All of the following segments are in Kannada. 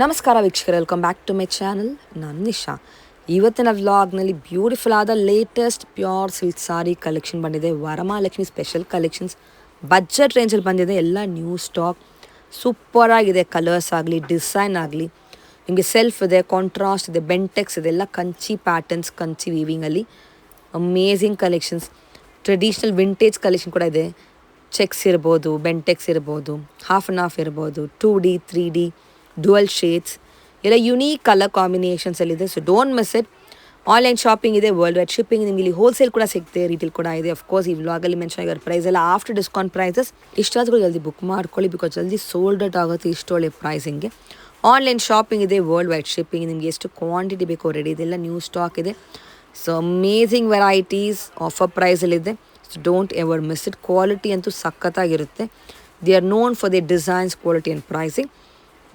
ನಮಸ್ಕಾರ ವೀಕ್ಷಕರೇ, welcome back to my channel. ನಾನು ನಿಶಾ. ಇವತ್ತಿನ ವ್ಲಾಗ್ನಲ್ಲಿ ಬ್ಯೂಟಿಫುಲ್ ಆದ latest pure silk sari collection ಬಂದಿದೆ. ವರಮಹಾಲಕ್ಷ್ಮಿ ಸ್ಪೆಷಲ್ ಕಲೆಕ್ಷನ್ಸ್ ಬಜೆಟ್ ರೇಂಜಲ್ಲಿ ಬಂದಿದೆ. ಎಲ್ಲ ನ್ಯೂ ಸ್ಟಾಕ್, ಸೂಪರ್ ಆಗಿದೆ. ಕಲರ್ಸ್ ಆಗಲಿ, ಡಿಸೈನ್ ಆಗಲಿ, ನಿಮಗೆ ಸೆಲ್ಫ್ ಇದೆ, ಕಾಂಟ್ರಾಸ್ಟ್ ಇದೆ, ಬೆಂಟೆಕ್ಸ್ ಇದೆ, ಎಲ್ಲ ಕಂಚಿ ಪ್ಯಾಟರ್ನ್ಸ್, ಕಂಚಿ ವೀವಿಂಗಲ್ಲಿ amazing collections. Traditional vintage collection ಕೂಡ ಇದೆ. ಚೆಕ್ಸ್ ಇರ್ಬೋದು, ಬೆಂಟೆಕ್ಸ್ ಇರ್ಬೋದು, ಹಾಫ್ ಆ್ಯಂಡ್ ಹಾಫ್ ಇರ್ಬೋದು, 2D 3D ಡುವಲ್ ಶೇಡ್ಸ್, ಎಲ್ಲ ಯುನೀಕ್ ಕಲರ್ ಕಾಂಬಿನೇಷನ್ಸಲ್ಲಿದೆ. So don't miss it. Online shopping ಇದೆ, ವರ್ಲ್ಡ್ ವೈಡ್ ಶಿಪ್ಪಿಂಗ್. ನಿಮಗೆ ಇಲ್ಲಿ ಹೋಲ್ಸೇಲ್ ಕೂಡ ಸಿಗುತ್ತೆ, ರಿಟೇಲ್ ಕೂಡ ಇದೆ. ಅಫ್ಕೋರ್ಸ್ ಈ ವ್ಲಾಗಲ್ಲಿ ಮೆನ್ಷನ್ ಆಗಿರೋ ಪ್ರೈಸ್ ಎಲ್ಲ ಆಫ್ಟರ್ ಡಿಸ್ಕೌಂಟ್ ಪ್ರೈಸಸ್. ಇಷ್ಟಾದರೂ ಜಲ್ದಿ ಬುಕ್ ಮಾಡ್ಕೊಳ್ಳಿ, ಬಿಕಾಸ್ ಜಲ್ದಿ ಸೋಲ್ಡ್ ಔಟ್ ಆಗುತ್ತೆ ಇಷ್ಟು ಒಳ್ಳೆ ಪ್ರೈಸಿಂಗ್ಗೆ. ಆನ್ಲೈನ್ ಶಾಪಿಂಗ್ ಇದೆ, ವರ್ಲ್ಡ್ ವೈಡ್ ಶಿಪ್ಪಿಂಗ್. ನಿಮಗೆ ಎಷ್ಟು ಕ್ವಾಂಟಿಟಿ ಬೇಕೋ ರೆಡಿ ಇದೆಲ್ಲ ನ್ಯೂ ಸ್ಟಾಕ್ ಇದೆ. ಸೊ ಅಮೇಝಿಂಗ್ ವೆರೈಟೀಸ್ ಆಫರ್ ಪ್ರೈಸಲ್ಲಿದೆ. So don't ever miss it. Quality ಅಂತೂ ಸಖತ್ತಾಗಿರುತ್ತೆ. They are known for the designs, quality and pricing.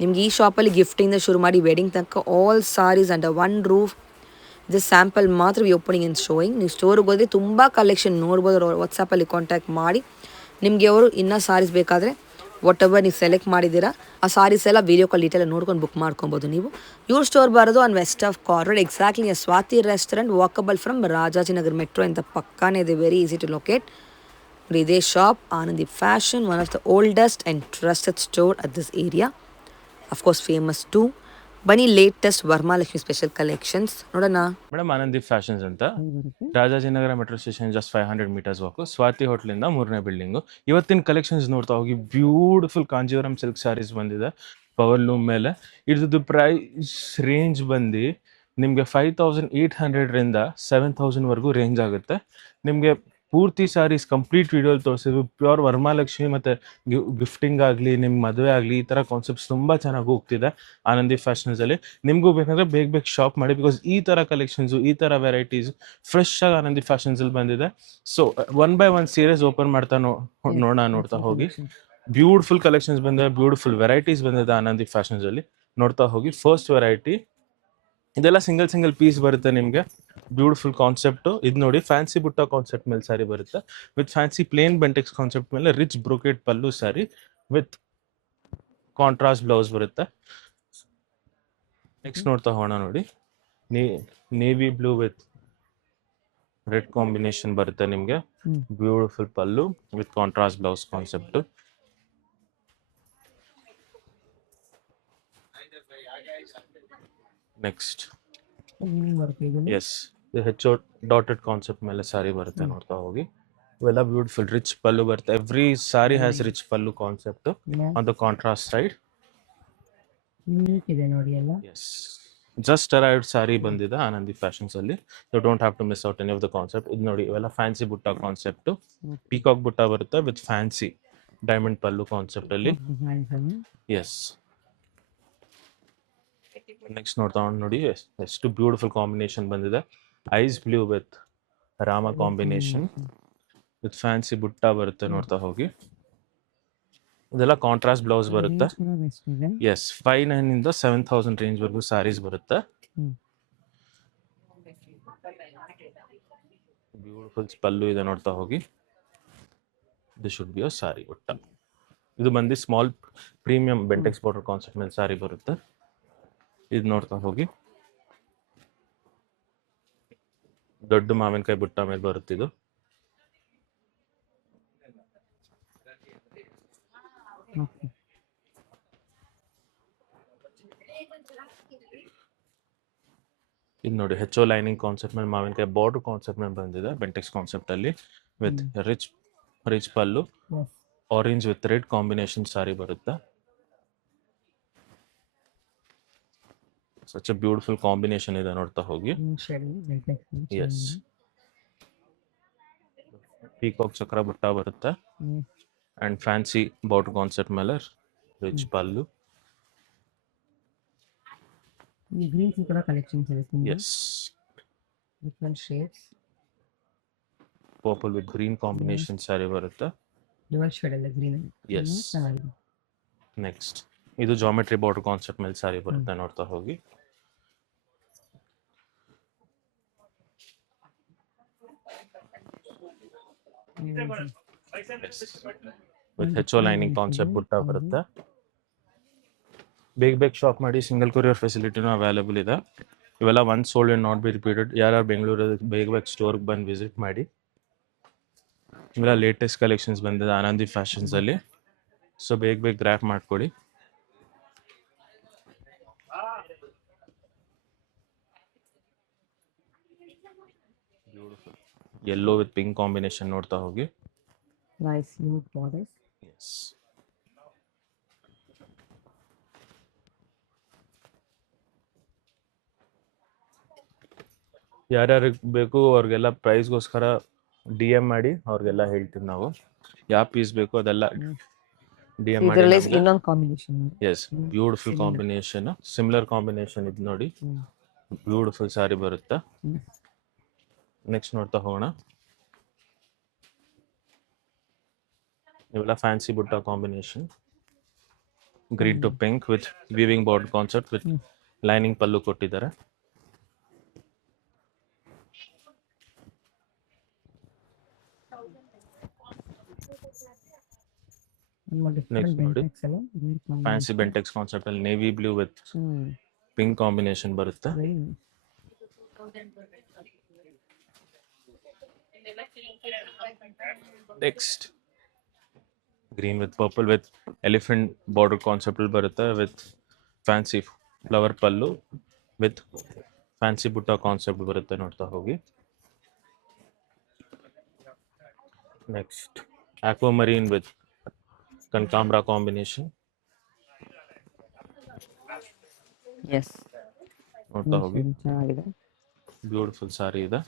ನಿಮ್ಗೆ ಈ ಶಾಪಲ್ಲಿ ಗಿಫ್ಟಿಂದ ಶುರು ಮಾಡಿ ವೆಡ್ಡಿಂಗ್ ತನಕ all saris under one roof. ಇದು ಸ್ಯಾಂಪಲ್ ಮಾತ್ರ ವಿ ಓಪನಿಂಗ್ ಆ್ಯಂಡ್ ಶೋಯಿಂಗ್. ನೀವು ಸ್ಟೋರಿಗೆ ಹೋದರೆ ತುಂಬ ಕಲೆಕ್ಷನ್ ನೋಡ್ಬೋದು. ಅವ್ರು ವಾಟ್ಸಪ್ಪಲ್ಲಿ ಕಾಂಟ್ಯಾಕ್ಟ್ ಮಾಡಿ ನಿಮಗೆ ಅವರು ಇನ್ನೂ ಸಾರೀಸ್ ಬೇಕಾದರೆ ವಾಟ್ ಎವರ್ ನೀವು ಸೆಲೆಕ್ಟ್ ಮಾಡಿದ್ದೀರಾ ಆ ಸಾರೀಸ್ ಎಲ್ಲ ವೀಡಿಯೋ ಕಾಲ್ ಡೀಟೇಲ್ ನೋಡ್ಕೊಂಡು ಬುಕ್ ಮಾಡ್ಕೊಬೋದು ನೀವು. ಇವ್ರ ಸ್ಟೋರ್ ಬರೋದು on West of Chord, exactly Swathi restaurant, walkable from Rajajinagar metro ಇಂಥ ಪಕ್ಕಾನೇ ಇದೆ. Very easy to locate. ಇದೇ shop Anandi fashion, one of the oldest and trusted store at this area. Of course famous too. ಬನ್ನಿ ಲೇಟೆಸ್ಟ್ ವರಮಹಾಲಕ್ಷ್ಮಿ ಸ್ಪೆಷಲ್ ಕಲೆಕ್ಷನ್ಸ್ ನೋಡೋಣ. ಮೇಡಮ್ ಆನಂದಿ ಫ್ಯಾಷನ್ಸ್ ಅಂತ, Rajajinagara metro station just 500 metres walk, Swathi ಹೋಟ್ಲಿಂದ 3ನೇ ಬಿಲ್ಡಿಂಗು. ಇವತ್ತಿನ ಕಲೆಕ್ಷನ್ಸ್ ನೋಡ್ತಾ ಹೋಗಿ, ಬ್ಯೂಟಿಫುಲ್ ಕಾಂಜೀವರಂ ಸಿಲ್ಕ್ ಸ್ಯಾರೀಸ್ ಬಂದಿದೆ ಪವರ್ ಲೂಮ್ ಮೇಲೆ. ಇದ್ರದ್ದು ಪ್ರೈಸ್ ರೇಂಜ್ ಬಂದು ನಿಮಗೆ 5800ರಿಂದ 7000ವರೆಗೂ ರೇಂಜ್ ಆಗುತ್ತೆ. ನಿಮಗೆ ಪೂರ್ತಿ ಸ್ಯಾರೀಸ್ ಕಂಪ್ಲೀಟ್ ವಿಡಿಯೋಲಿ ತೋರಿಸಿದ್ವಿ. ಪ್ಯೂರ್ ವರಮಹಾಲಕ್ಷ್ಮಿ ಮತ್ತು ಗಿಫ್ಟಿಂಗ್ ಆಗಲಿ, ನಿಮ್ಮ ಮದುವೆ ಆಗಲಿ, ಈ ಥರ ಕಾನ್ಸೆಪ್ಟ್ಸ್ ತುಂಬ ಚೆನ್ನಾಗಿ ಹೋಗ್ತಿದೆ ಆನಂದಿ ಫ್ಯಾಷನ್ಸಲ್ಲಿ. ನಿಮಗೂ ಬೇಕಂದರೆ ಬೇಗ ಶಾಪ್ ಮಾಡಿ, ಬಿಕಾಸ್ ಈ ಥರ ಕಲೆಕ್ಷನ್ಸು, ಈ ಥರ ವೆರೈಟೀಸ್ ಫ್ರೆಶ್ ಆಗಿ ಆನಂದಿ ಫ್ಯಾಷನ್ಸಲ್ಲಿ ಬಂದಿದೆ. So one by one series open ಮಾಡ್ತಾ ನೋಡ್ತಾ ಹೋಗಿ. ಬ್ಯೂಟಿಫುಲ್ ಕಲೆಕ್ಷನ್ಸ್ ಬಂದಿದೆ, ಬ್ಯೂಟಿಫುಲ್ ವೆರೈಟೀಸ್ ಬಂದಿದೆ ಆನಂದಿ ಫ್ಯಾಷನ್ಸಲ್ಲಿ. ನೋಡ್ತಾ ಹೋಗಿ. ಫಸ್ಟ್ ವೆರೈಟಿ ಇದೆಲ್ಲ ಸಿಂಗಲ್ ಪೀಸ್ ಬರುತ್ತೆ ನಿಮಗೆ. ಬ್ಯೂಟಿಫುಲ್ ಕಾನ್ಸೆಪ್ಟು ಇದು ನೋಡಿ. ಫ್ಯಾನ್ಸಿ ಬುಟ್ಟ ಕಾನ್ಸೆಪ್ಟ್ ಮೇಲೆ ಸ್ಯಾರಿ ಬರುತ್ತೆ, with fancy plain Bentex concept ಮೇಲೆ rich brocade pallu sari with contrast blouse ಬರುತ್ತೆ. ನೆಕ್ಸ್ಟ್ ನೋಡ್ತಾ ಹೋಗೋಣ ನೋಡಿ. Navy blue with red combination ಬರುತ್ತೆ ನಿಮಗೆ. Beautiful pallu with contrast blouse concept. Next yes ಹೆಚ್ಚು ಡಾಟೆಡ್ ಕಾನ್ಸೆಪ್ಟ್ ಮೇಲೆ ಸಾರಿ ಬರುತ್ತೆ. ನೋಡ್ತಾ ಹೋಗಿ. ಇವೆಲ್ಲ ಬ್ಯೂಟಿಫುಲ್ ರಿಚ್ ಪಲ್ಲು ಬರುತ್ತೆ. Every sari has rich pallu concept on the contrast side. Yes just arrived sari ಬಂದಿದೆ ಆನಂದಿ ಫ್ಯಾಷನ್ಸ್ ಅಲ್ಲಿ. You don't have to miss out any of the concept. ಇದು ನೋಡಿ, ಇವೆಲ್ಲ fancy butta concept. Peacock butta ಬರುತ್ತೆ with fancy diamond pallu concept ಅಲ್ಲಿ. ಎಸ್ ನೆಕ್ಸ್ಟ್ ನೋಡ್ತಾ ನೋಡಿ, ಎಷ್ಟು ಬ್ಯೂಟಿಫುಲ್ ಕಾಂಬಿನೇಷನ್ ಬಂದಿದೆ. Ice blue with rama combination with fancy butta ಬರುತ್ತೆ. ನೋಡ್ತಾ ಹೋಗಿ. ಇದೆಲ್ಲ ಕಾಂಟ್ರಾಸ್ಟ್ ಬ್ಲೌಸ್ ಬರುತ್ತೆ. ಎಸ್ 5900 ಇಂದ 7000 ರೇಂಜ್ ವರೆಗೂ ಸ್ಯಾರೀಸ್ ಬರುತ್ತೆ. ಬ್ಯೂಟಿಫುಲ್ ಪಲ್ಲು ಇದೆ. ನೋಡ್ತಾ ಹೋಗಿ. ದಿಸ್ ಶುಡ್ ಬಿ ಅ ಸಾರಿ ಬುಟ್ಟ. ಇದು ಬಂದು small premium Bentex border concept ಮೇಲೆ ಸಾರಿ ಬರುತ್ತೆ. ಇದು ನೋಡ್ತಾ ಹೋಗಿ. ದೊಡ್ಡ ಮಾವಿನಕಾಯಿ ಬುಟ್ಟ ಮೇಲೆ ಬರುತ್ತೆ ಇದು. ಇದು ನೋಡಿ, ಹೆಚ್ಚೋ ಲೈನಿಂಗ್ ಕಾನ್ಸೆಪ್ಟ್ ಮೇಲೆ ಮಾವಿನಕಾಯಿ ಬಾರ್ಡರ್ ಕಾನ್ಸೆಪ್ಟ್ ಮೇಲೆ ಬಂದಿದೆ ಬೆಂಟೆಕ್ಸ್ ಕಾನ್ಸೆಪ್ಟ್ ಅಲ್ಲಿ with rich pallu, orange with red combination sari ಬರುತ್ತೆ. ಸಚ್ ಅ ಬ್ಯೂಟಿಫುಲ್ ಕಾಂಬಿನೇಷನ್ ಇದೆ. ನೋಡ್ತಾ ಹೋಗಿ. ಎಸ್ ಪೀಕಾಕ್ ಚಕ್ರ ಬುಟ್ಟ ಬರುತ್ತೆ ಅಂಡ್ ಫ್ಯಾನ್ಸಿ ಬಾರ್ಡರ್ ಕಾನ್ಸೆಪ್ಟ್ ಮೇಲೆ rich pallu. Yes purple with green combination sari ಬರುತ್ತೆ. ಎಸ್ ನೆಕ್ಸ್ಟ್ ಇದು ಜಾಮೆಟ್ರಿ ಬಾರ್ಡರ್ ಕಾನ್ಸೆಪ್ಟ್ ಮೇಲೆ ಸಾರಿ ಬರುತ್ತೆ. ನೋಡ್ತಾ ಹೋಗಿ. ವಿತ್ ಹೆಚ್ಚೋ ಲೈನಿಂಗ್ ಕಾನ್ಸೆಪ್ಟ್ ಬುಟ್ಟ ಬರುತ್ತೆ. ಬೇಗ ಶಾಪ್ ಮಾಡಿ, ಸಿಂಗಲ್ ಕೊರಿಯರ್ ಫೆಸಿಲಿಟಿನೂ ಅವೈಲೇಬಲ್ ಇದೆ. ಇವೆಲ್ಲ once sold and not be repeated. ಯಾರು ಬೆಂಗಳೂರು ಬೇಗ ಸ್ಟೋರ್ಗೆ ಬಂದು ವಿಸಿಟ್ ಮಾಡಿ. ಇವೆಲ್ಲ ಲೇಟೆಸ್ಟ್ ಕಲೆಕ್ಷನ್ಸ್ ಬಂದಿದೆ ಆನಂದಿ ಫ್ಯಾಷನ್ಸಲ್ಲಿ. ಸೊ ಬೇಗ ಗ್ರ್ಯಾಪ್ ಮಾಡ್ಕೊಳ್ಳಿ. Beautiful yellow with pink combination ನೋಡ್ತಾ ಹೋಗಿ. Nice smooth borders. ಎಸ್, ಯಾರ್ಯಾರಿಗೆ ಬೇಕು ಅವ್ರಿಗೆಲ್ಲ ಪ್ರೈಸ್ಗೋಸ್ಕರ DM ಮಾಡಿ, ಅವ್ರಿಗೆಲ್ಲ ಹೇಳ್ತೀವಿ ನಾವು ಯಾವ ಪೀಸ್ ಬೇಕು ಅದೆಲ್ಲ DM ಮಾಡಿ. ಇದರಲ್ಲಿ ಇನ್ನೊಂದು combination. Yes, beautiful combination, similar combination ಇದು ನೋಡಿ. ಬ್ಯೂಟಿಫುಲ್ ಸಾರಿ ಬರುತ್ತೆ. ನೆಕ್ಸ್ಟ್ ನೋಡ್ತಾ ಹೋಗೋಣ. ಇವೆಲ್ಲ fancy butta combination. Green to pink with weaving border concept with lining pallu ಕೊಟ್ಟಿದ್ದಾರೆ. ನೆಕ್ಸ್ಟ್ ನೋಡಿ, ಫ್ಯಾನ್ಸಿ ಬೆಂಟೆಕ್ಸ್ ಕಾನ್ಸೆಪ್ಟ್ ಅಲ್ಲಿ navy blue with pink combination ಬರುತ್ತೆ. Next green with purple with elephant border concept ಬರುತ್ತೆ with fancy flower pallu with fancy butta concept ಬರುತ್ತೆ. ನೋಡ್ತಾ ಹೋಗಿ. Next aquamarine with kanakambara combination. ನೋಡ್ತಾ ಹೋಗಿ, ಬ್ಯೂಟಿಫುಲ್ ಸಾರಿ ಇದೆ.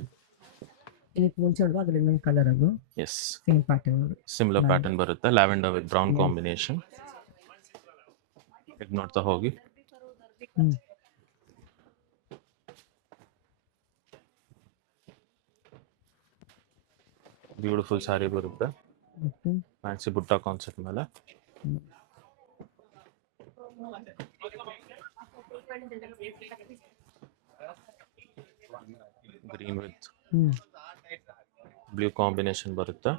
ಎಸ್, ಸಿಮಿಲರ್ ಪ್ಯಾಟರ್ನ್ ಬರುತ್ತೆ. Lavender with brown combination. ಇದು ನೋಡ್ತಾ ಹೋಗಿ. ಬ್ಯೂಟಿಫುಲ್ ಸಾರಿ ಬರುತ್ತೆ ಫ್ಯಾನ್ಸಿ ಬುಟ್ಟ ಕಾನ್ಸೆಪ್ಟ್ ಮೇಲೆ. ಗ್ರೀನ್ ವಿತ್ ಬ್ಲೂ ಕಾಂಬಿನೇಷನ್ ಬರುತ್ತೆ.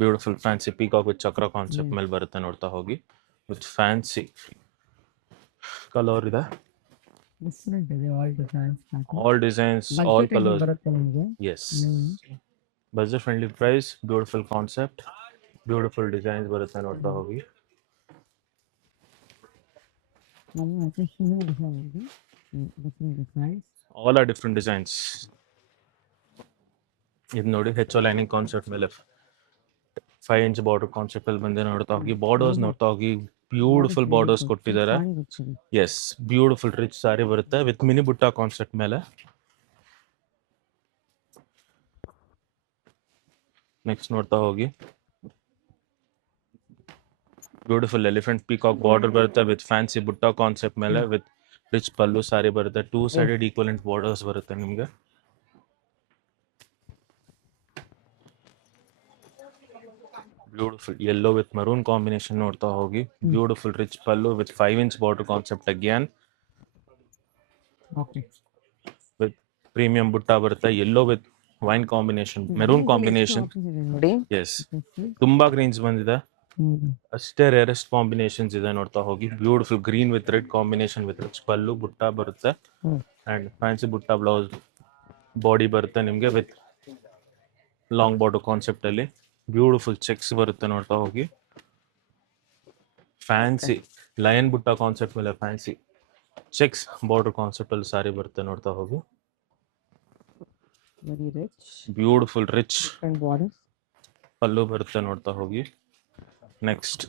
Beautiful fancy peacock with chakra concept ಮೇಲೆ ಬರುತ್ತೆ. ನೋಡ್ತಾ ಹೋಗಿ, ವಿತ್ ಫ್ಯಾನ್ಸಿ ಕಲರ್ ಇದೆ. All designs, all colours. Yes, budget friendly price, beautiful concept, beautiful designs ಬರುತ್ತೆ. ನೋಡ್ತಾ ಹೋಗಿ. All are different designs. ಇದು ನೋಡಿ, ಹೆಚ್ಚು ಲೈನಿಂಗ್ ಕಾನ್ಸೆಪ್ಟ್ ಮೇಲೆ 5 ಇಂಚ್ ಬಾರ್ಡರ್ ಕಾನ್ಸೆಪ್ಟ್ ಅಲ್ಲಿ ಬಂದೆ. ನೋಡ್ತಾ ಹೋಗಿ, ಬಾರ್ಡರ್ಸ್ ನೋಡ್ತಾ ಹೋಗಿ, ಬ್ಯೂಟಿಫುಲ್ ಬಾರ್ಡರ್ಸ್ ಕೊಟ್ಟಿದ್ದಾರೆ. ಎಸ್, ಬ್ಯೂಟಿಫುಲ್ ರಿಚ್ ಸಾರಿ ಬರುತ್ತೆ ವಿತ್ ಮಿನಿ ಬುಟ್ಟ ಕಾನ್ಸೆಪ್ಟ್ ಮೇಲೆ. ನೆಕ್ಸ್ಟ್ ನೋಡ್ತಾ ಹೋಗಿ, ಬ್ಯೂಟಿಫುಲ್ ಎಲಿಫೆಂಟ್ ಪೀಕಾಕ್ ಬಾರ್ಡರ್ ಬರುತ್ತೆ ವಿತ್ ಫ್ಯಾನ್ಸಿ ಬುಟ್ಟ ಕಾನ್ಸೆಪ್ಟ್ ಮೇಲೆ ವಿತ್ ರಿಚ್ ಪಲ್ಲು ಸಾರಿ ಬರುತ್ತೆ. 2 ಸೈಡೆಡ್ ಈಕ್ವಲೆಂಟ್ ಬಾರ್ಡರ್ಸ್ ಬರುತ್ತೆ ನಿಮ್ಗೆ. Beautiful yellow with maroon combination ನೋಡ್ತಾ ಹೋಗಿ. Beautiful rich pallu with 5 inch border concept again with premium butta ಬರುತ್ತೆ. Yellow with wine combination, maroon combination. Yes, ತುಂಬಾ ಗ್ರೀನ್ಸ್ ಬಂದಿದೆ. ಅಷ್ಟೇ ರೇರೆಸ್ಟ್ ಕಾಂಬಿನೇಷನ್ಸ್ ಇದೆ. ನೋಡ್ತಾ ಹೋಗಿ, beautiful green with red combination with rich pallu butta ಬರುತ್ತೆ and fancy butta blouse body ಬರುತ್ತೆ ನಿಮ್ಗೆ ವಿತ್ ಲಾಂಗ್ ಬಾರ್ಡರ್ ಕಾನ್ಸೆಪ್ಟ್ ಅಲ್ಲಿ. ಬ್ಯೂಟಿಫುಲ್ ಚೆಕ್ಸ್ ಬರುತ್ತೆ. ನೋಡ್ತಾ ಹೋಗಿ, ಫ್ಯಾನ್ಸಿ ಲಯನ್ ಬುಟ್ಟ ಕಾನ್ಸೆಪ್ಟ್ ಮೇಲೆ ಫ್ಯಾನ್ಸಿ ಚೆಕ್ಸ್ ಬಾರ್ಡರ್ ಕಾನ್ಸೆಪ್ಟ್ ಅಲ್ಲಿ ಸಾರಿ ಬರುತ್ತೆ. ನೋಡ್ತಾ ಹೋಗಿ, ಬ್ಯೂಟಿಫುಲ್ ರಿಚ್ ಪಲ್ಲು ಬರುತ್ತೆ. ನೋಡ್ತಾ ಹೋಗಿ. Next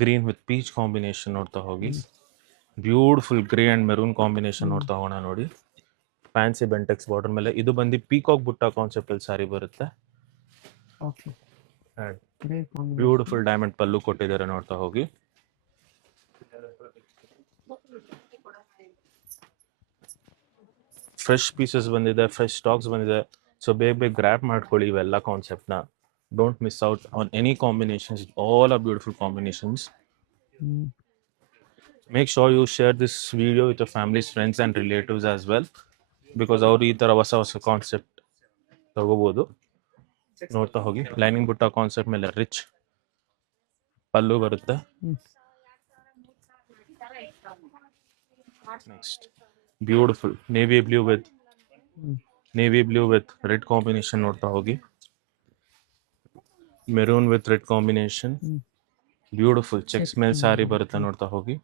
green with peach combination ನೋಡ್ತಾ ಹೋಗಿ. Beautiful grey and maroon combination ನೋಡ್ತಾ ಹೋಗೋಣ. ನೋಡಿ, ಫ್ಯಾನ್ಸಿ ಬೆಂಟೆಕ್ಸ್ ಬಾರ್ಡರ್ ಮೇಲೆ ಇದು ಬಂದು ಪೀಕಾಕ್ ಬುಟ್ಟ ಕಾನ್ಸೆಪ್ಟ್ ಅಲ್ಲಿ ಸಾರಿ ಬರುತ್ತೆ. ಬ್ಯೂಟಿಫುಲ್ ಡೈಮಂಡ್ ಪಲ್ಲು ಕೊಟ್ಟಿದ್ದಾರೆ. ನೋಡ್ತಾ ಹೋಗಿ, ಫ್ರೆಶ್ ಪೀಸಸ್ ಬಂದಿದೆ, ಫ್ರೆಶ್ ಸ್ಟಾಕ್ಸ್ ಬಂದಿದೆ. ಸೊ ಬೇಗ ಗ್ರ್ಯಾಪ್ ಮಾಡ್ಕೊಳ್ಳಿ ಇವೆಲ್ಲ ಕಾನ್ಸೆಪ್ಟ್ನ. Don't miss out on any combinations. All are beautiful combinations. Make sure you share this video with your families, friends and relatives as well, because ಅವರು ಈ ಥರ ಹೊಸ ಕಾನ್ಸೆಪ್ಟ್ ತಗೋಬೋದು. ನೋಡ್ತಾ ಹೋಗಿ, ಲೈನಿಂಗ್ ಬುಟ್ಟ ಕಾನ್ಸೆಪ್ಟ್ ಮೇಲೆ ರಿಚ್ ಪಲ್ಲು ಬರುತ್ತೆ. Next beautiful navy blue with red combination ನೋಡ್ತಾ ಹೋಗಿ. Maroon with red combination, beautiful cheques ಮೇಲೆ ಸಾರಿ ಬರುತ್ತೆ ನೋಡ್ತಾ ಹೋಗಿ.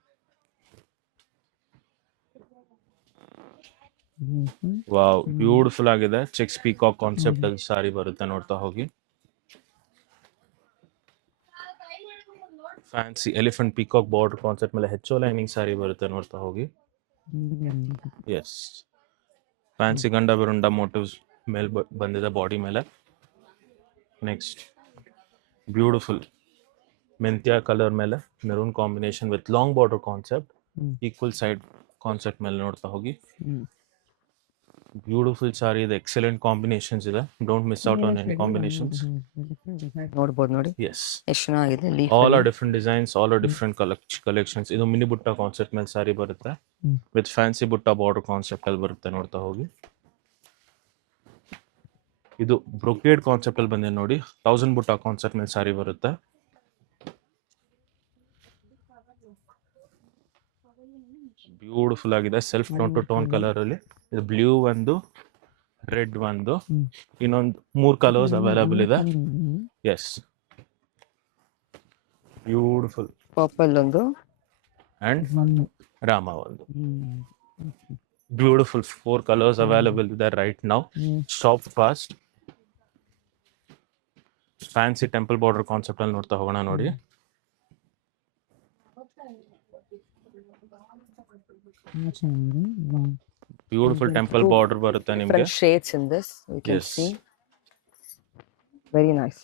ವಾವ್, ಬ್ಯೂಟಿಫುಲ್ ಆಗಿದೆ. ಚೆಕ್ಸ್ ಪೀಕಾಕ್ ಕಾನ್ಸೆಪ್ಟ್ ಅಲ್ಲಿ ಸಾರಿ ಬರುತ್ತೆ ನೋಡ್ತಾ ಹೋಗಿ. Fancy elephant peacock border concept ಮೇಲೆ ಹೆಚ್ಚು ಲೈನಿಂಗ್ ಸಾರಿ ಬರುತ್ತೆ ನೋಡ್ತಾ ಹೋಗಿ. ಎಸ್, ಫ್ಯಾನ್ಸಿ ಗಂಡ ಬಿರುಂಡ ಮೋಟಿವ್ಸ್ ಮೇಲೆ ಬಂದಿದೆ ಬಾಡಿ ಮೇಲೆ. ನೆಕ್ಸ್ಟ್ ಬ್ಯೂಟಿಫುಲ್ ಮೆಂತ್ಯ ಕಲರ್ ಮೇಲೆ maroon combination with long border concept, equal side concept ಮೇಲೆ ನೋಡ್ತಾ ಹೋಗಿ. ಬ್ಯೂಟಿಫುಲ್ ಸಾರಿ ಇದೆ, ಎಕ್ಸಲೆಂಟ್ ಕಾಂಬಿನೇಷನ್ಸ್ ಇದೆ. Don't miss out on any combinations. ನೋಡ್ಬೋದು ನೋಡಿ ಎಸ್, ಎಷ್ಟು ಚೆನ್ನಾಗಿದೆ. Leaf all are different designs, all are different collections. ಇದು ಮಿನಿ ಬುಟ್ಟ ಕಾನ್ಸೆಪ್ಟ್ ಮೇಲೆ ಸಾರಿ ಬರುತ್ತೆ ವಿತ್ ಫ್ಯಾನ್ಸಿ ಬುಟ್ಟ ಬಾರ್ಡರ್ ಕಾನ್ಸೆಪ್ಟ್ ಅಲ್ಲಿ ಬರುತ್ತೆ ನೋಡ್ತಾ ಹೋಗಿ. ಇದು ಬ್ರೊಕೇಡ್ ಕಾನ್ಸೆಪ್ಟ್ ಅಲ್ಲಿ ಬಂದಿದೆ ನೋಡಿ, 1000 ಬುಟ್ಟ ಕಾನ್ಸೆಪ್ಟ್ ಮೇಲೆ ಸಾರಿ ಬರುತ್ತೆ. ಬ್ಯೂಟಿಫುಲ್ ಆಗಿದೆ, self tone to tone colour ಅಲ್ಲಿ. ಇದು ಬ್ಲೂ ಒಂದು, ರೆಡ್ ಒಂದು, ಇನ್ನೊಂದು 3 ಕಲರ್ಸ್ ಅವೈಲಬಲ್ ಇದೆ. Yes, beautiful. ಪರ್ಪಲ್ ಒಂದು ಅಂಡ್ ರಾಮ ಒಂದು. ಬ್ಯೂಟಿಫುಲ್ 4 ಕಲರ್ಸ್ ಅವೈಲಬಲ್ ಇದೆ right now. Shop fast. Fancy temple border concept ಅಲ್ಲಿ ನೋಡ್ತಾ ಹೋಗೋಣ ನೋಡಿ. ಬ್ಯೂಟಿಫುಲ್ ಟೆಂಪಲ್ ಬಾರ್ಡರ್ ಬರುತ್ತೆ ನಿಮಗೆ. different shades in this you can Yes. see. Very nice.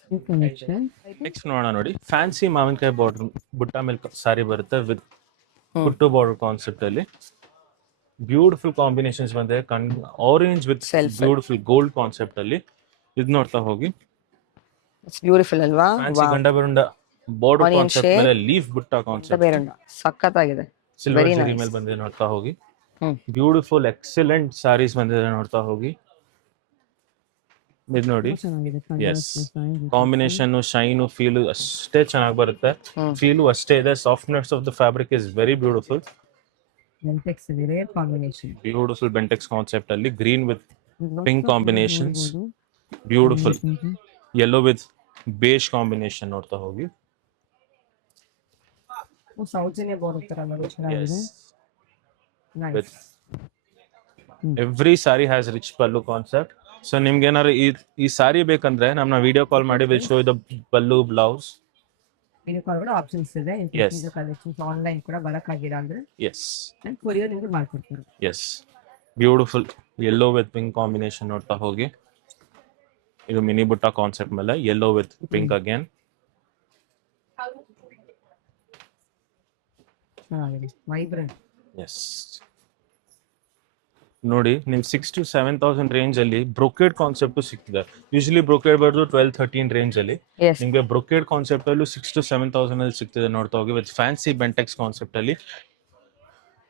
Next ನೋಡೋಣ ನೋಡಿ, ಫ್ಯಾನ್ಸಿ ಮಾವಿನಕಾಯಿ ಬಾರ್ಡರ್ ಬುಟ್ಟ ಮೇಲೆ ಸಾರಿ ಬರುತ್ತೆ ವಿತ್ ಪುಟ್ಟು ಬಾರ್ಡರ್ ಕಾನ್ಸೆಪ್ಟ್ ಅಲ್ಲಿ. ಬ್ಯೂಟಿಫುಲ್ ಕಾಂಬಿನೇಷನ್ಸ್ ಬಂದಿದೆ. Orange with beautiful gold concept ಅಲ್ಲಿ. ಇದು ನೋಡ್ತಾ ಹೋಗಿ. It's beautiful ಅಲ್ವಾ? ಫ್ಯಾನ್ಸಿ ಗಂಡ ಬಿರುಂಡ ಬಾರ್ಡರ್ ಕಾನ್ಸೆಪ್ಟ್ ಮೇಲೆ ಲೀಫ್ ಬುಟ್ಟ ಕಾನ್ಸೆಪ್ಟ್, ಸಕ್ಕತ್ತಾಗಿದೆ. ಸಿಲ್ವರ್ ಜರಿ ಮೇಲೆ ಬಂದಿದೆ ನೋಡ್ತಾ ಹೋಗಿ. ಬ್ಯೂಟಿಫುಲ್ ಎಕ್ಸಲೆಂಟ್ ಸಾರೀಸ್ ಬಂದಿದೆ ನೋಡ್ತಾ ಹೋಗಿ. ಇದು ನೋಡಿ, ಎಸ್, ಕಾಂಬಿನೇಷನ್ ಶೈನು ಫೀಲ್ ಅಷ್ಟೇ ಚೆನ್ನಾಗಿ ಬರುತ್ತೆ. ಫೀಲು ಅಷ್ಟೇ ಇದೆ. Softness of the fabric is very beautiful. Beautiful Bentex concept ಅಲ್ಲಿ green with pink combinations, beautiful yellow with beige combination ನೋಡ್ತಾ ಹೋಗಿ. Every sari has rich pallu concept. So ನಿಮ್ಗೆ ಏನಾದ್ರು ಈ ಸಾರಿ ಬೇಕಂದ್ರೆ ನಮ್ಮನ್ನ ವಿಡಿಯೋ ಕಾಲ್ ಮಾಡಿ will show the pallu blouse. Video call ಕೂಡ ಆಪ್ಷನ್ಸ್ ಇದೆ. ಕಲೆಕ್ಷನ್ಸ್ ಆನ್ಲೈನ್ ಕೂಡ ಬರಕ್ಕಾಗಿಲ್ಲ ಅಂದ್ರೆ ಎಸ್, ಕೊರಿಯರ್ ನಿಮ್ಗೆ ಮಾಡ್ಕೊಡ್ತಾರೆ. Yes, beautiful yellow with pink combination ನೋಡ್ತಾ ಹೋಗಿ. ಇದು ಮಿನಿ ಬುಟ್ಟ ಕಾನ್ಸೆಪ್ಟ್ ಮೇಲೆ yellow with pink again. Vibrant. Yes, ನೋಡಿ ನಿಮ್ 6,000 to 7,000 ರೇಂಜ್ ಅಲ್ಲಿ ಬ್ರೊಕೇಡ್ ಕಾನ್ಸೆಪ್ಟ್ ಸಿಗ್ತಿದೆ. ಯೂಶಲಿ ಬ್ರೊಕೇಡ್ ಬರೋದು 12-13 ರೇಂಜ್ ಅಲ್ಲಿ. ನಿಮ್ಗೆ ಬ್ರೊಕೇಡ್ ಕಾನ್ಸೆಪ್ಟ್ ಅಲ್ಲೂ 6,000 to 7,000 ಅಲ್ಲಿ ಸಿಗ್ತಿದೆ ನೋಡ್ತಾ ಹೋಗಿ. ವಿತ್ ಫ್ಯಾನ್ಸಿ ಬೆಂಟೆಕ್ಸ್ ಕಾನ್ಸೆಪ್ಟ್ ಅಲ್ಲಿ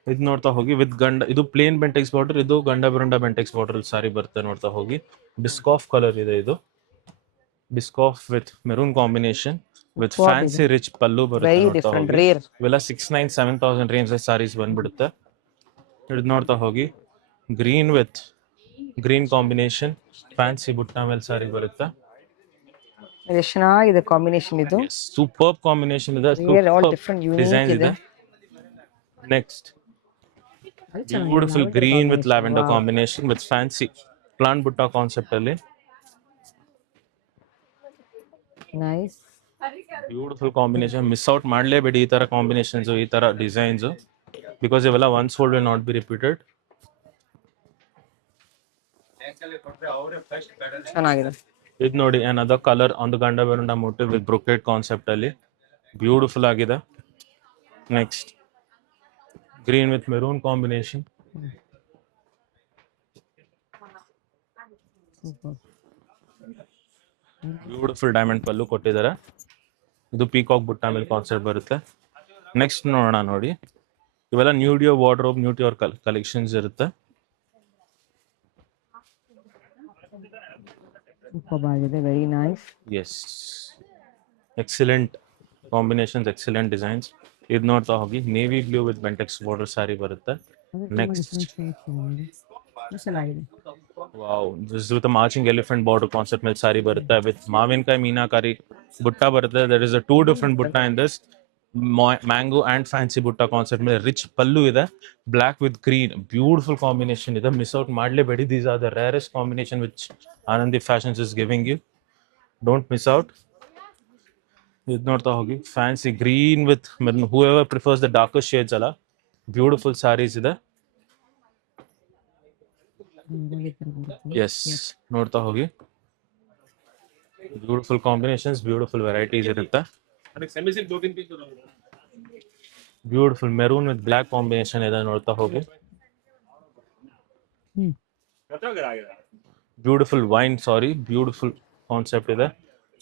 ಇದು ನೋಡ್ತಾ ಹೋಗಿ. ವಿತ್ ಗಂಡ, ಇದು ಪ್ಲೇನ್ ಬೆಂಟೆಕ್ಸ್ ಬಾರ್ಡರ್, ಇದು ಗಂಡ ಬಿರುಂಡ ಬೆಂಟೆಕ್ಸ್ ಬಾರ್ಡರ್ ಸಾರಿ ಬರುತ್ತೆ ನೋಡ್ತಾ ಹೋಗಿ. ಡಿಸ್ಕಾಫ್ ಕಲರ್ ಇದೆ. ಇದು ಡಿಸ್ಕಾಫ್ with maroon combination with fancy rich pallu ಬರುತ್ತೆ ನೋಡ್ತಾ ಹೋಗಿ. ಇವೆಲ್ಲ 6,000-7,000 ರೇಂಜ್ ಸಾರೀಸ್ ಬಂದ್ಬಿಡುತ್ತೆ. ಇದು ನೋಡ್ತಾ ಹೋಗಿ. Green with green combination fancy butta ಮೇಲೆ ಸಾರಿ ಬರುತ್ತೆ. ಚೆನ್ನಾಗಿದೆ ಕಾಂಬಿನೇಷನ್. ಇದು ಸೂಪರ್ ಕಾಂಬಿನೇಷನ್ ಇದೆ. ಡಿಸೈನ್ ಇದೆ. Next beautiful green with lavender combination with fancy plant butta concept ಅಲ್ಲಿ. Nice, beautiful combination. Miss out ಮಾಡಲೇಬೇಡಿ ಈ ತರ ಕಾಂಬಿನೇಷನ್ಸ್, ಈ ತರ ಡಿಸೈನ್ಸ್, ಬಿಕಾಸ್ ಇವೆಲ್ಲ once sold will not be repeated. ಚೆನ್ನಾಗಿದೆ. ಇದು ನೋಡಿ, another colour on the Ganda Berunda motif with brocade concept ಅಲ್ಲಿ. ಬ್ಯೂಟಿಫುಲ್ ಆಗಿದೆ. Next green with maroon combination. Beautiful diamond pallu ಕೊಟ್ಟಿದ್ದಾರೆ. ಇದು ಪೀಕಾಕ್ ಬುಟ್ಟ ಮೇಲೆ ಕಾನ್ಸೆಪ್ಟ್ ಬರುತ್ತೆ. ನೆಕ್ಸ್ಟ್ ನೋಡೋಣ ನೋಡಿ, ಇವೆಲ್ಲ ನ್ಯೂಡಿಯೋ ವಾರ್ಡ್ರೋಬ್ ನ್ಯೂಟಿಯೋರ್ ಕಲೆಕ್ಷನ್ಸ್ ಇರುತ್ತೆ. Very nice. Yes, excellent combinations excellent designs. ಇದು ನೋಡ್ತಾ ಹೋಗಿ navy blue with Bentex border sari ಬರುತ್ತೆ. Next wow, this with marching elephant border concept ಮೇಲೆ ಸಾರಿ ಬರುತ್ತೆ ವಿತ್ ಮಾವಿನಕಾಯಿ ಮೀನಾಕಾರಿ ಬುಟ್ಟ ಬರುತ್ತೆ. There is a 2 different butta in this mango and fancy butta concept ಮೇಲೆ ರಿಚ್ ಪಲ್ಲು ಇದೆ. Black with green beautiful combination ಇದೆ. ಮಿಸ್ ಔಟ್ ಮಾಡಲೇಬೇಡಿ. These are the rarest combination which Anandi Fashions is giving you. Don't miss out. ಇದು ನೋಡ್ತಾ ಹೋಗಿ fancy green with whoever prefers the darker shades ಅಲ್ಲ, ಬ್ಯೂಟಿಫುಲ್ ಸಾರೀಸ್ ಇದೆ. ಎಸ್, ನೋಡ್ತಾ ಹೋಗಿ ಬ್ಯೂಟಿಫುಲ್ ಕಾಂಬಿನೇಷನ್ಸ್, ಬ್ಯೂಟಿಫುಲ್ ವೆರೈಟೀಸ್ ಇರುತ್ತೆ. Beautiful maroon with black combination ಇದೆ, ನೋಡ್ತಾ ಹೋಗಿ. ಬ್ಯೂಟಿಫುಲ್ ವೈನ್ ಸಾರಿ, ಬ್ಯೂಟಿಫುಲ್ ಕಾನ್ಸೆಪ್ಟ್ ಇದೆ.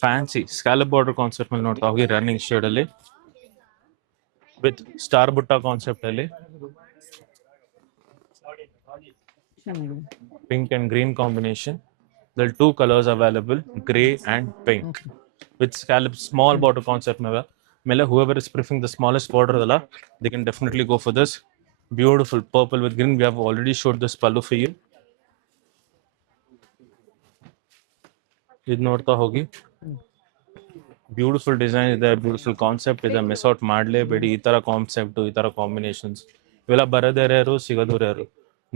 ಫ್ಯಾನ್ಸಿ ಸ್ಕ್ಯಾಲಪ್ ಬಾರ್ಡರ್ ಕಾನ್ಸೆಪ್ಟ್ ಮೇಲೆ ನೋಡ್ತಾ ಹೋಗಿ ರನ್ನಿಂಗ್ ಶೇಡ್ ಅಲ್ಲಿ ವಿತ್ ಸ್ಟಾರ್ ಬುಟ್ಟ ಕಾನ್ಸೆಪ್ಟ್ ಅಲ್ಲಿ pink and green combination. There are 2 colors available, gray and pink. With scallop small border concept mele whoever is preferring the smallest border alla, they can definitely go for this. Beautiful purple with green. We have already showed this pallu for you. Idu nodta hogi beautiful design ಇದೆ, ಬ್ಯೂಟಿಫುಲ್ ಕಾನ್ಸೆಪ್ಟ್ ಇದೆ. ಮಿಸ್ ಔಟ್ ಮಾಡಲೇಬೇಡಿ. ಈ ತರ ಕಾನ್ಸೆಪ್ಟ್, ಈ ತರ ಕಾಂಬಿನೇಷನ್ಸ್ ಇವೆಲ್ಲ ಬರೋದೇ ರೇರು, ಸಿಗೋದು ರೇರು.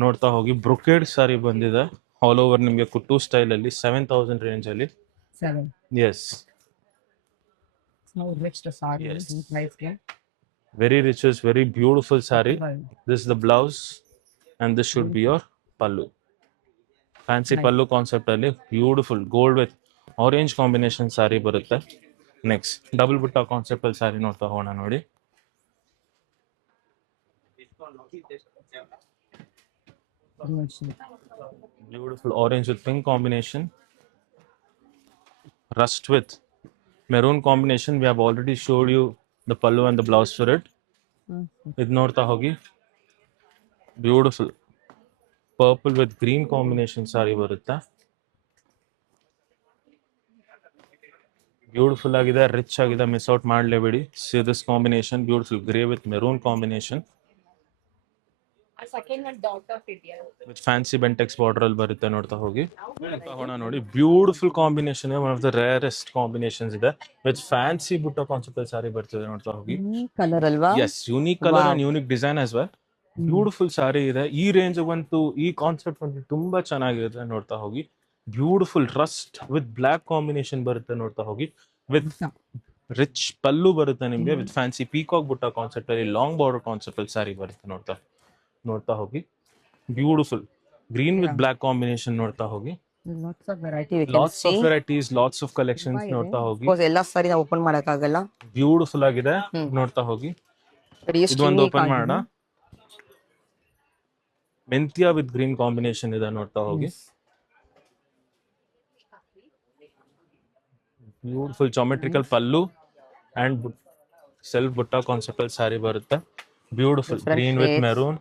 ನೋಡ್ತಾ ಹೋಗಿ ಬ್ರೊಕೇಡ್ ಸಾರಿ ಬಂದಿದೆ ಆಲ್ ಓವರ್ ನಿಮಗೆ ಕುಟ್ಟು ಸ್ಟೈಲ್ ಅಲ್ಲಿ 7000 ರೇಂಜ್ ಅಲ್ಲಿ. Yes, very riches, very beautiful sari. This the blouse and this should be your pallu. Fancy pallu concept ಅಲ್ಲಿ beautiful gold with orange combination sari ಬರುತ್ತೆ. ನೆಕ್ಸ್ಟ್ ಡಬಲ್ ಬುಟ್ಟ ಕಾನ್ಸೆಪ್ಟ್ ಅಲ್ಲಿ ಸಾರಿ ನೋಡ್ತಾ ಹೋಗೋಣ ನೋಡಿ. Beautiful orange with pink combination, rust with maroon combination. We have already showed you the pallu and the blouse for it. Idu nodta hogi beautiful purple with green combination saree barutta. Beautiful agide, rich agide, miss out ಮಾಡಲೇಬೇಡಿ. See this combination, beautiful grey with maroon combination. With fancy bentex border ಅಲ್ಲಿ ಬರುತ್ತೆ, ನೋಡ್ತಾ ಹೋಗಿ. ತಗೋಣ ನೋಡಿ, beautiful combination, one of the rarest combinations ಇದೆ. With fancy butta concept sari ಬರ್ತಿದೆ, ನೋಡ್ತಾ ಹೋಗಿ. ಕಲರ್ ಅಲ್ವಾ? Yes, unique colour and unique design as well. Beautiful sari ಇದೆ. ಈ ರೇಂಜ್ ಅಂತೂ ಈ ಕಾನ್ಸೆಪ್ಟ್ ಅಂತೂ ತುಂಬಾ ಚೆನ್ನಾಗಿದೆ, ನೋಡ್ತಾ ಹೋಗಿ. Beautiful rust with black combination ಬರುತ್ತೆ, ನೋಡ್ತಾ ಹೋಗಿ. ವಿತ್ ರಿಚ್ ಪಲ್ಲು ಬರುತ್ತೆ ನಿಮ್ಗೆ. With fancy peacock butta concept ಅಲ್ಲಿ ಲಾಂಗ್ ಬಾರ್ಡರ್ ಕಾನ್ಸೆಪ್ಟ್ ಅಲ್ಲಿ ಸಾರಿ ಬರುತ್ತೆ, ನೋಡ್ತಾ ಹೋಗಿ. Beautiful green with black combination, ನೋಡ್ತಾ ಹೋಗಿ. Lots of variety we can Lots of see. varieties, lots of collections, ನೋಡ್ತಾ ಹೋಗಿ. Because ಎಲ್ಲ ಸಾರಿ ನಾವು ಓಪನ್ ಮಾಡಕ್ ಆಗಲ್ಲ. ಬ್ಯೂಟಿಫುಲ್ ಆಗಿದೆ, ನೋಡ್ತಾ ಹೋಗಿ. ಇದು ಒಂದು ಓಪನ್ ಮಾಡೋಣ. ಮೆಂತ್ಯ ವಿತ್ ಗ್ರೀನ್ ಕಾಂಬಿನೇಷನ್ ಇದೆ, ನೋಡ್ತಾ ಹೋಗಿ. Beautiful geometrical pallu and self ಬುಟ್ಟ ಕಾನ್ಸೆಪ್ಟ್ ಅಲ್ಲಿ ಸಾರಿ ಬರುತ್ತೆ. Beautiful green with maroon,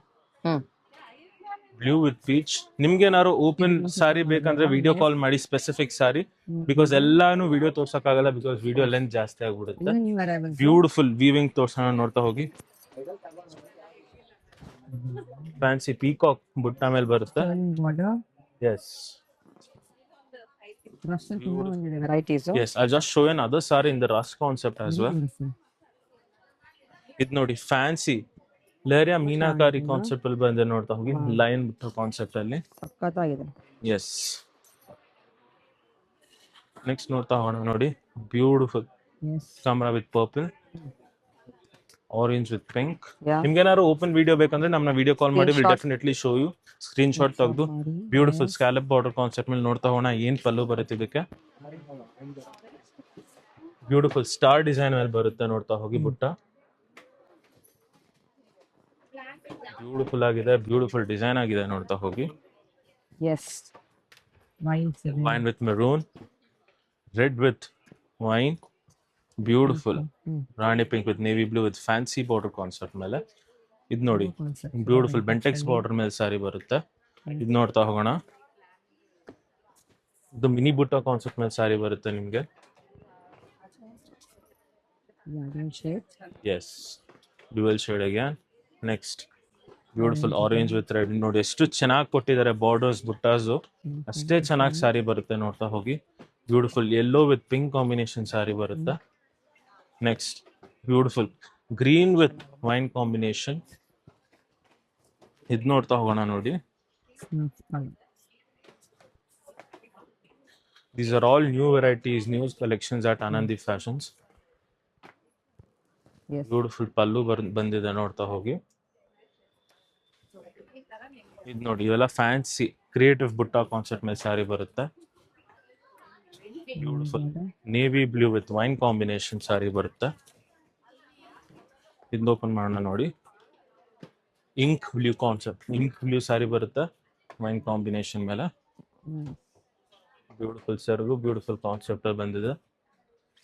blue with peach. ನಿಮ್ಗೆ ಏನಾದ್ರು ಓಪನ್ ಸಾರಿ ಬೇಕಂದ್ರೆ ವಿಡಿಯೋ ಕಾಲ್ ಮಾಡಿ, ಸ್ಪೆಸಿಫಿಕ್ ಸಾರಿ. ಬಿಕಾಸ್ ಎಲ್ಲಾನು ವಿಡಿಯೋ ತೋರ್ಸಕ್ಕಾಗಲ್ಲ, ಬಿಕಾಸ್ ವಿಡಿಯೋ ಲೆಂತ್ ಜಾಸ್ತಿ ಆಗ್ಬಿಡುತ್ತೆ. ಬ್ಯೂಟಿಫುಲ್ ವೀವಿಂಗ್ ತೋರ್ಸೋಣ, ನೋಡ್ತಾ ಹೋಗಿ. ಫ್ಯಾನ್ಸಿ ಪೀಕಾಕ್ ಬುಟ್ಟ ಮೇಲೆ ಬರುತ್ತೆ. Yes, yes, I'll just show you another saree in the rust concept as well. ಇದು ನೋಡಿ, ಫ್ಯಾನ್ಸಿ ಲೇರಿಯಾ ಮೀನಾಕಾರಿ ಕಾನ್ಸೆಪ್ಟ್ ಅಲ್ಲಿ ಬಂದೆ, ನೋಡ್ತಾ ಹೋಗಿ. ಲೈನ್ ಬಿಟ್ಟ ಕಾನ್ಸೆಪ್ಟ್ ಅಲ್ಲಿ ಸಕ್ಕತ್ತಾಗಿದೆ. ಎಸ್, ನೆಕ್ಸ್ಟ್ ನೋಡ್ತಾ ಹೋಗೋಣ ನೋಡಿ. ಬ್ಯೂಟಿಫುಲ್ ಕಾಮ್ರಾ with purple, orange with pink. ನಿಮ್ಗೆ ಏನಾದ್ರು ಓಪನ್ ವಿಡಿಯೋ ಬೇಕಂದ್ರೆ ನಮ್ಮನ್ನ ವಿಡಿಯೋ ಕಾಲ್ ಮಾಡಿ, will definitely show you. Screenshot ತೆಗೆದು ಬ್ಯೂಟಿಫುಲ್ ಸ್ಕ್ಯಾಲಪ್ ಬಾರ್ಡರ್ ಕಾನ್ಸೆಪ್ಟ್ ಮೇಲೆ ನೋಡ್ತಾ ಹೋಗೋಣ. ಏನ್ ಪಲ್ಲು ಬರುತ್ತೆ ಇದಕ್ಕೆ. ಬ್ಯೂಟಿಫುಲ್ ಸ್ಟಾರ್ ಡಿಸೈನ್ ಮೇಲೆ ಬರುತ್ತೆ, ನೋಡ್ತಾ ಹೋಗಿ. ಬುಟ್ಟ ಬ್ಯೂಟಿಫುಲ್ ಆಗಿದೆ, ಬ್ಯೂಟಿಫುಲ್ ಡಿಸೈನ್ ಆಗಿದೆ, ನೋಡ್ತಾ ಹೋಗಿ. Yes, wine with maroon, red with wine, beautiful rani pink with navy blue with fancy border concept ಮೇಲೆ. ಇದು ನೋಡಿ, ಬ್ಯೂಟಿಫುಲ್ ಬೆಂಟೆಕ್ಸ್ ಬಾರ್ಡರ್ ಮೇಲೆ ಸಾರಿ ಬರುತ್ತೆ. ಇದು ನೋಡ್ತಾ ಹೋಗೋಣ. ಇದು ಮಿನಿ ಬುಟ್ಟ ಕಾನ್ಸೆಪ್ಟ್ ಮೇಲೆ ಸಾರಿ ಬರುತ್ತೆ ನಿಮ್ಗೆ. Yes dual shade again. Next beautiful orange with red. ನೋಡಿ ಎಷ್ಟು ಚೆನ್ನಾಗಿ ಕೊಟ್ಟಿದ್ದಾರೆ ಬಾರ್ಡರ್ಸ್ ಬುಟ್ಟಾಸು, ಅಷ್ಟೇ ಚೆನ್ನಾಗಿ ಸಾರಿ ಬರುತ್ತೆ. ನೋಡ್ತಾ ಹೋಗಿ beautiful yellow with pink combination sari ಬರುತ್ತೆ. Next beautiful green with wine combination. ಇದ್ ನೋಡ್ತಾ ಹೋಗೋಣ ನೋಡಿ. These are all new varieties, new collections at Anandi Fashions. Beautiful pallu ಬಂದಿದೆ ನೋಡ್ತಾ ಹೋಗಿ. ಇದು ನೋಡಿ ಇವೆಲ್ಲ ಫ್ಯಾನ್ಸಿ ಕ್ರಿಯೇಟಿವ್ ಬುಟ್ಟ ಕಾನ್ಸೆಪ್ಟ್ ಮೇಲೆ ಸ್ಯಾರಿ ಬರುತ್ತೆ. Beautiful navy blue with wine combination sari ಬರುತ್ತೆ. ಇದು ಓಪನ್ ಮಾಡೋಣ ನೋಡಿ. Ink blue concept, ink blue sari ಬರುತ್ತೆ ವೈನ್ ಕಾಂಬಿನೇಷನ್ ಮೇಲೆ. ಬ್ಯೂಟಿಫುಲ್ ಸೆರಗು, ಬ್ಯೂಟಿಫುಲ್ ಕಾನ್ಸೆಪ್ಟ್ ಬಂದಿದೆ.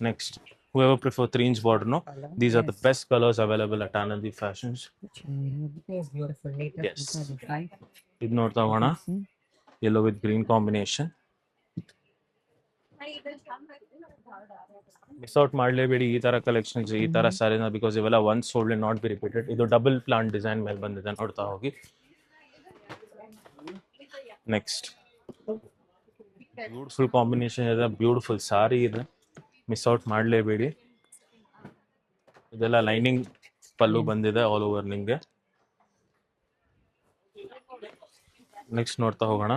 Next, whoever prefer 3-inch border, no, these are the best colors available at Anandi Fashions. Yes. ಇದು ನೋಡ್ತಾ ಹೋಗೋಣ, yellow with green combination. Miss out ಮಾಡಲೇಬೇಡಿ ಈ ತರ ಕಲೆಕ್ಷನ್ಸ್, ಈ ತರ ಸ್ಯಾರಿನ, ಬಿಕಾಸ್ ಇವೆಲ್ಲ once sold and not be repeated. ಇದು ಡಬಲ್ ಪ್ಲಾಂಟ್ ಡಿಸೈನ್ ಮೇಲೆ ಬಂದಿದೆ ನೋಡ್ತಾ ಹೋಗಿ. ನೆಕ್ಸ್ಟ್ ಬ್ಯೂಟಿಫುಲ್ ಕಾಂಬಿನೇಷನ್ ಇದೆ, ಬ್ಯೂಟಿಫುಲ್ ಸಾರಿ ಇದೆ, ಮಿಸ್ ಔಟ್ ಮಾಡಲೇಬೇಡಿ. ಇದೆಲ್ಲ ಲೈನಿಂಗ್ ಪಲ್ಲು ಬಂದಿದೆ ಆಲ್ ಓವರ್ ನಿಮಗೆ. ನೆಕ್ಸ್ಟ್ ನೋಡ್ತಾ ಹೋಗೋಣ,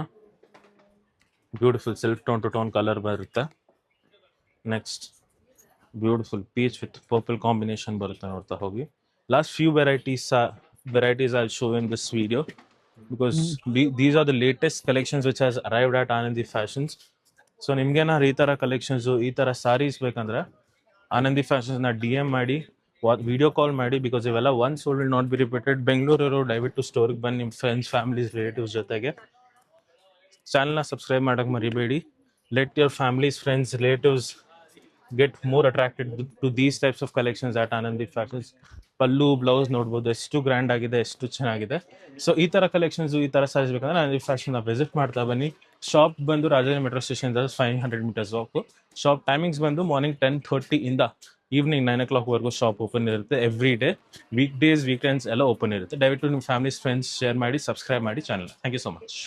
beautiful self tone to tone colour ಬರುತ್ತೆ. Next beautiful peach with purple combination ಬರುತ್ತೆ ನೋಡ್ತಾ ಹೋಗಿ. Last few varieties I'll show in this video, because these are the latest collections which has arrived at Anandi Fashions. So ನಿಮ್ಗೇನಾದ್ರು ಈ ಥರ ಕಲೆಕ್ಷನ್ಸು, ಈ ಥರ ಸಾರೀಸ್ ಬೇಕಂದ್ರೆ ಆನಂದಿ ಫ್ಯಾಷನ್ಸ್ನ DM ಮಾಡಿ, ವಿಡಿಯೋ ಕಾಲ್ ಮಾಡಿ, ಬಿಕಾಸ್ ಇವೆಲ್ಲ one sold will not be repeated. Bengaluru ದಯವಿಟ್ಟು ಸ್ಟೋರಿಗೆ ಬಂದು ನಿಮ್ಮ ಫ್ರೆಂಡ್ಸ್, ಫ್ಯಾಮಿಲೀಸ್, ರಿಲೇಟಿವ್ಸ್ ಜೊತೆಗೆ. ಚಾನಲ್ನ ಸಬ್ಸ್ಕ್ರೈಬ್ ಮಾಡೋಕ್ಕೆ ಮರಿಬೇಡಿ. Let your families, friends, relatives get more attracted to these types of collections at Anandi fashions. Pallu blouse ನೋಡ್ಬೋದು ಎಷ್ಟು ಗ್ರ್ಯಾಂಡ್ ಆಗಿದೆ, ಎಷ್ಟು ಚೆನ್ನಾಗಿದೆ. ಸೊ ಈ ಥರ ಕಲೆಕ್ಷನ್ಸು, ಈ ಥರ ಸಾರೀಸ್ ಬೇಕಂದ್ರೆ ಆನಂದಿ ಫ್ಯಾಷನ್ನ ವಿಸಿಟ್ ಮಾಡ್ತಾ ಬನ್ನಿ. ಶಾಪ್ ಬಂದು Rajaji metro station 500 meters walk. Shop timings ಬಂದು ಮಾರ್ನಿಂಗ್ 10:30 ಇಂದ ಈವ್ನಿಂಗ್ 9 o'clock ವರೆಗೂ ಶಾಪ್ ಓಪನ್ ಇರುತ್ತೆ. Every day, week days, weekends ಎಲ್ಲ ಓಪನ್ ಇರುತ್ತೆ. ದಯವಿಟ್ಟು ನಿಮ್ಮ ಫ್ಯಾಮಿಲೀಸ್, ಫ್ರೆಂಡ್ಸ್ ಶೇರ್ ಮಾಡಿ, ಸಬ್ಸ್ಕ್ರೈಬ್ ಮಾಡಿ channel. Thank you so much.